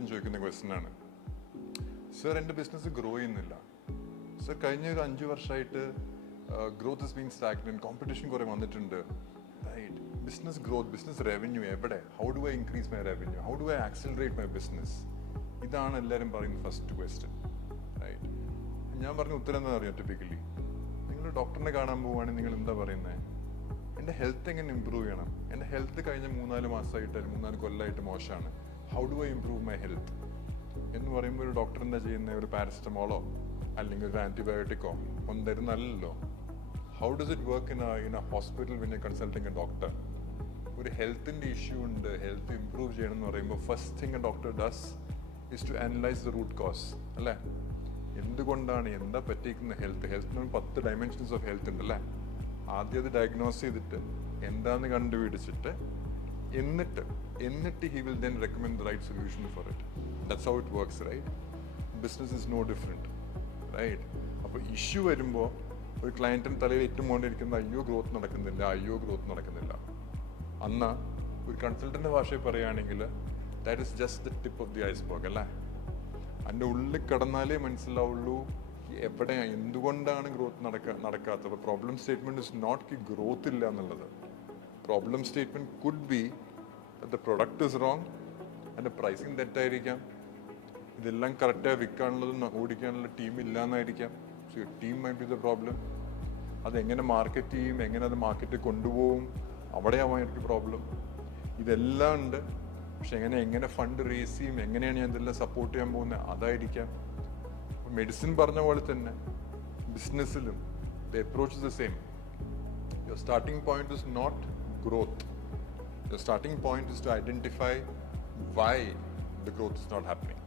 Person ചോദിക്കുന്ന question ആണ്, sir എൻ്റെ ബിസിനസ് ഗ്രോ ചെയ്യുന്നില്ല സർ, കഴിഞ്ഞ ഒരു 5 വർഷമായിട്ട് growth is been stagnant, competition കുറേ വന്നിട്ടുണ്ട്, right? Business growth, business revenue എവിടെ? How do I increase my revenue? How do I accelerate my business? ഇതാണ് എല്ലാവരും പറയുന്ന ഫസ്റ്റ് ക്വസ്റ്റ്യൻ, റൈറ്റ്? ഞാൻ പറഞ്ഞ ഉത്തരം എന്താ അറിയാം? ടിപ്പിക്കലി നിങ്ങൾ ഡോക്ടറിനെ കാണാൻ പോവുകയാണെങ്കിൽ നിങ്ങൾ എന്താ പറയുന്നത്? എൻ്റെ ഹെൽത്ത് എങ്ങനെ ഇമ്പ്രൂവ് ചെയ്യണം? എൻ്റെ ഹെൽത്ത് കഴിഞ്ഞ 3-4 മാസമായിട്ട് 3-4 കൊല്ലമായിട്ട് മോശമാണ്, how do I improve my health എന്ന് പറയുമ്പോൾ ഒരു ഡോക്ടർ എന്താ ചെയ്യുന്നത്? ഒരു പാരസെറ്റമോളോ അല്ലെങ്കിൽ ഒരു ആൻറ്റിബയോട്ടിക്കോ ഒന്നും തരുന്നല്ലോ. How does it work in a hospital when you consulting a doctor? ഒരു ഹെൽത്തിൻ്റെ ഇഷ്യൂ ഉണ്ട്, ഹെൽത്ത് ഇമ്പ്രൂവ് ചെയ്യണം എന്ന് പറയുമ്പോൾ first thing a doctor does is to analyse the root cause, അല്ലേ? എന്തുകൊണ്ടാണ്, എന്താ പറ്റിയിരിക്കുന്ന ഹെൽത്തിന് 10 ഡയമെൻഷൻസ് ഓഫ് ഹെൽത്ത് ഉണ്ട്, അല്ലേ? ആദ്യം അത് ഡയഗ്നോസ് ചെയ്തിട്ട് എന്താന്ന് കണ്ടുപിടിച്ചിട്ട് എന്നിട്ട് he will then recommend the right solution for it. That's how it works, right? Business is no different, right? അപ്പോൾ ഇഷ്യൂ വരുമ്പോൾ ഒരു ക്ലയൻറ്റിന് തലയിൽ ഏറ്റവും കൊണ്ടിരിക്കുന്ന അയ്യോ ഗ്രോത്ത് നടക്കുന്നില്ല. അന്ന് ഒരു കൺസൾട്ടൻ്റെ ഭാഷയിൽ പറയുകയാണെങ്കിൽ that is just the tip of the iceberg, അല്ലേ? അതിൻ്റെ ഉള്ളിൽ കടന്നാലേ മനസ്സിലാവുള്ളൂ എവിടെ എന്തുകൊണ്ടാണ് ഗ്രോത്ത് നടക്കാത്തത്. അപ്പോൾ പ്രോബ്ലം സ്റ്റേറ്റ്മെൻറ്റ് ഇസ് നോട്ട് കി ഗ്രോത്ത് ഇല്ല എന്നുള്ളത്. Problem statement could be the product is wrong, അതിൻ്റെ പ്രൈസിങ് തെറ്റായിരിക്കാം, ഇതെല്ലാം കറക്റ്റായി വിൽക്കാനുള്ളതും ഓടിക്കാനുള്ള ടീം ഇല്ല എന്നായിരിക്കാം. So team might be the problem. അതെങ്ങനെ മാർക്കറ്റ് ചെയ്യും, എങ്ങനെ അത് മാർക്കറ്റിൽ കൊണ്ടുപോകും, അവിടെയാവാനായിരിക്കും പ്രോബ്ലം. ഇതെല്ലാം ഉണ്ട്, പക്ഷെ എങ്ങനെ ഫണ്ട് റേസ് ചെയ്യും, എങ്ങനെയാണ് ഞാൻ ഇതെല്ലാം സപ്പോർട്ട് ചെയ്യാൻ പോകുന്നത്, അതായിരിക്കാം. മെഡിസിൻ പറഞ്ഞ പോലെ തന്നെ ബിസിനസ്സിലും the approach is the same. Your starting point is not growth. Your starting point is to identify why the growth is not happening.